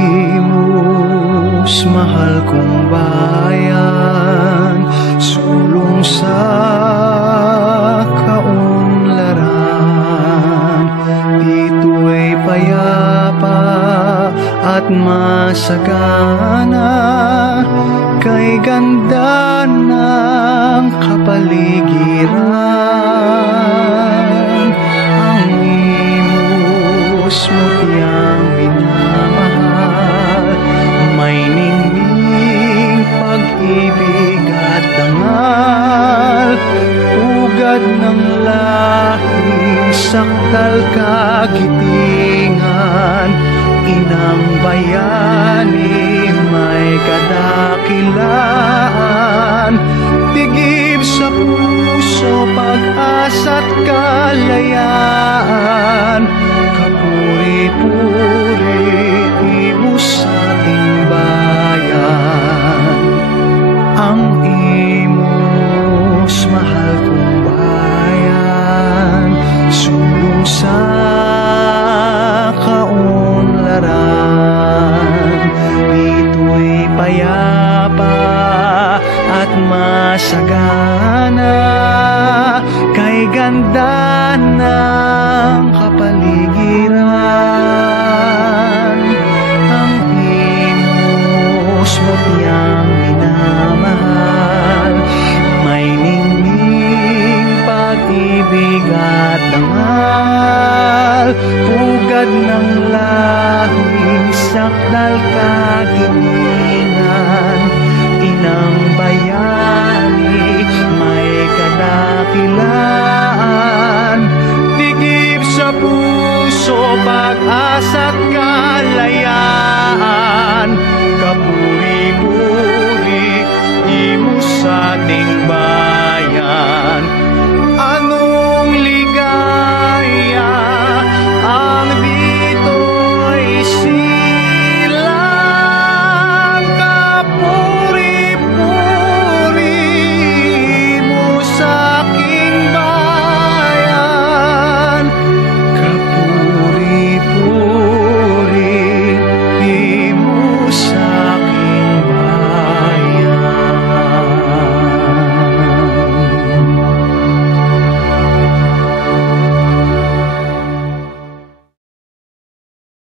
Imus, mahal kong bayan, sulong sa kaunlaran. Dito'y payapa at masagana, kay ganda ng kapaligiran. Ang imus mo tiyang minamahal, may ningning pag-ibig at dangal. Pugad ng lahing sakdal kagitingan, inang bayani may kadakilaan. Tigib sa puso, pag-asa't kalayaan, kapuri-puri imus sa ating bayan. Ang imus, mahal kong bayan, sulong sa kaunlaran. Dito'y payapa at masagana, kay ganda ng kapaligiran. Ang imus mo tiyang minamahal, may ningning pag-ibig at dangal. Pugad ng lahing sakdal kagitingan, inang bayani may kadakilaan. Tigib sa puso, pag-asa't kalayaan, kapuri-puri imus sa ating bayan.